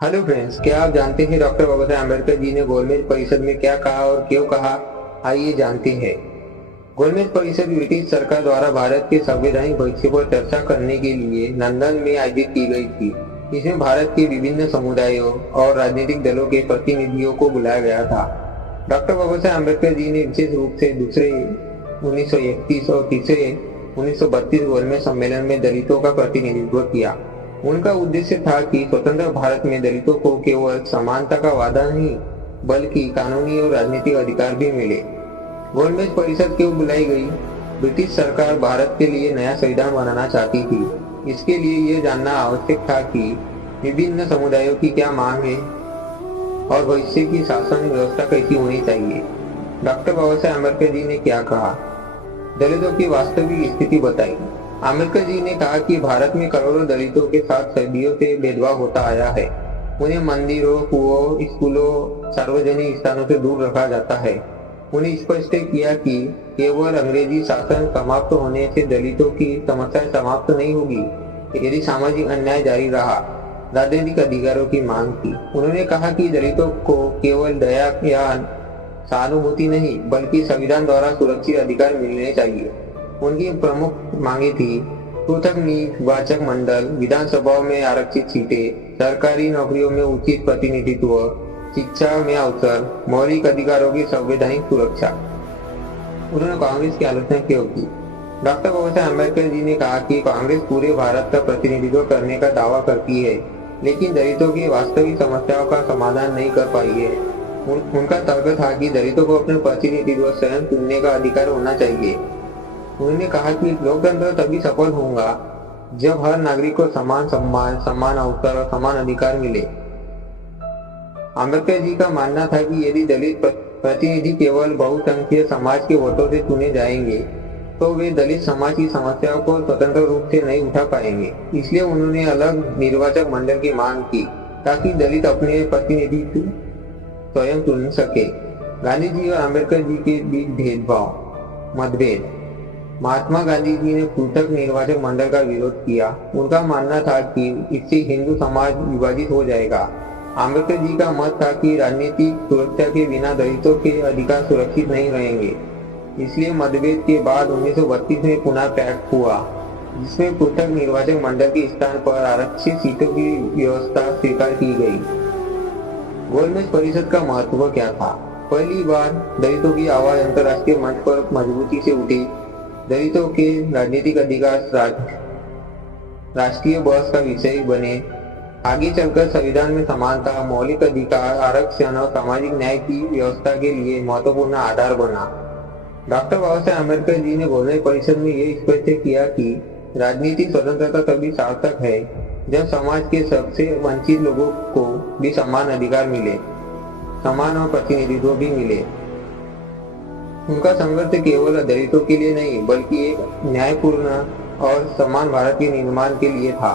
Hello friends, क्या आप जानते हैं डॉक्टर बाबा साहेब अम्बेडकर जी ने गोलमेज परिषद में क्या कहा और क्यों कहा? आइए जानते हैं। गोलमेज परिषद ब्रिटिश सरकार द्वारा भारत के संवैधानिक भविष्य पर चर्चा करने के लिए लंदन में आयोजित की गई थी। इसमें भारत के विभिन्न समुदायों और राजनीतिक दलों के प्रतिनिधियों को बुलाया गया था। डॉक्टर बाबा साहेब अम्बेडकर जी ने विशेष रूप से दूसरे 1931 और तीसरे 1932 गोलमेज सम्मेलन में दलितों का प्रतिनिधित्व किया। उनका उद्देश्य था कि स्वतंत्र भारत में दलितों को केवल समानता का वादा नहीं बल्कि कानूनी और राजनीतिक अधिकार भी मिले। गोलमेज परिषद क्यों बुलाई गई? ब्रिटिश सरकार भारत के लिए नया संविधान बनाना चाहती थी। इसके लिए यह जानना आवश्यक था कि विभिन्न समुदायों की क्या मांग है और भविष्य की शासन व्यवस्था कैसी होनी चाहिए। डॉक्टर बाबा साहेब अम्बेडकर जी ने क्या कहा? दलितों की वास्तविक स्थिति बताई। अम्बेडकर जी ने कहा कि भारत में करोड़ों दलितों के साथ सदियों से भेदभाव होता आया है। उन्हें मंदिरों, कुओं, स्कूलों, सार्वजनिक स्थानों से दूर रखा जाता है। उन्हें स्पष्ट किया कि केवल अंग्रेजी शासन समाप्त होने से दलितों की समस्या समाप्त नहीं होगी यदि सामाजिक अन्याय जारी रहा। राजनीतिक अधिकारों की मांग की। उन्होंने कहा कि दलितों को केवल दया या सहानुभूति नहीं बल्कि संविधान द्वारा सुरक्षित अधिकार मिलने चाहिए। उनकी प्रमुख मांगे थी पृथक निर्वाचक मंडल, विधानसभाओं में आरक्षित सीटें, सरकारी नौकरियों में उचित प्रतिनिधित्व, शिक्षा में अवसर, मौलिक अधिकारों की संवैधानिक सुरक्षा। उन्होंने कांग्रेस की आलोचना क्यों की? डॉक्टर बाबा साहेब अम्बेडकर जी ने कहा कि कांग्रेस पूरे भारत का प्रतिनिधित्व करने का दावा करती है लेकिन दलितों की वास्तविक समस्याओं का समाधान नहीं कर पाई है। उनका तर्क था कि दलितों को अपने प्रतिनिधित्व स्वयं चुनने का अधिकार होना चाहिए। उन्होंने कहा कि लोकतंत्र तभी सफल होगा जब हर नागरिक को समान सम्मान, समान अवसर और समान अधिकार मिले। अम्बेडकर जी का मानना था कि यदि दलित प्रतिनिधि केवल बहुसंख्यक समाज के वोटों से चुने जाएंगे तो वे दलित समाज की समस्याओं को स्वतंत्र रूप से नहीं उठा पाएंगे। इसलिए उन्होंने अलग निर्वाचक मंडल की मांग की ताकि दलित अपने प्रतिनिधित्व स्वयं चुन सके। गांधी जी और अम्बेडकर जी के बीच मतभेद। महात्मा गांधी जी ने पृथक निर्वाचक मंडल का विरोध किया। उनका मानना था कि इससे हिंदू समाज विभाजित हो जाएगा। अम्बेडकर जी का मत था कि राजनीतिक सुरक्षा के बिना दलितों के अधिकार सुरक्षित नहीं रहेंगे। इसलिए मतभेद के बाद 1932 में पुनः पैक्ट हुआ जिसमें पृथक निर्वाचक मंडल के स्थान पर आरक्षित सीटों की व्यवस्था स्वीकार की गई। गोलमेज परिषद का महत्व क्या था? पहली बार दलितों की आवाज अंतर्राष्ट्रीय मंच पर मजबूती से उठी। दलितों के राजनीतिक अधिकार राष्ट्रीय बहस का विषय बने। आगे चलकर संविधान में समानता, मौलिक अधिकार, आरक्षण और सामाजिक न्याय की व्यवस्था के लिए महत्वपूर्ण आधार बना। डॉक्टर बाबा साहेब अम्बेडकर जी ने गोलमेज परिषद में यह स्पष्ट किया कि राजनीतिक स्वतंत्रता तभी सार्थक है जब समाज के सबसे वंचित लोगों को भी समान अधिकार मिले, समान और प्रतिनिधित्व भी मिले। उनका संघर्ष केवल दलितों के लिए नहीं बल्कि एक न्यायपूर्ण और समान भारत के निर्माण के लिए था।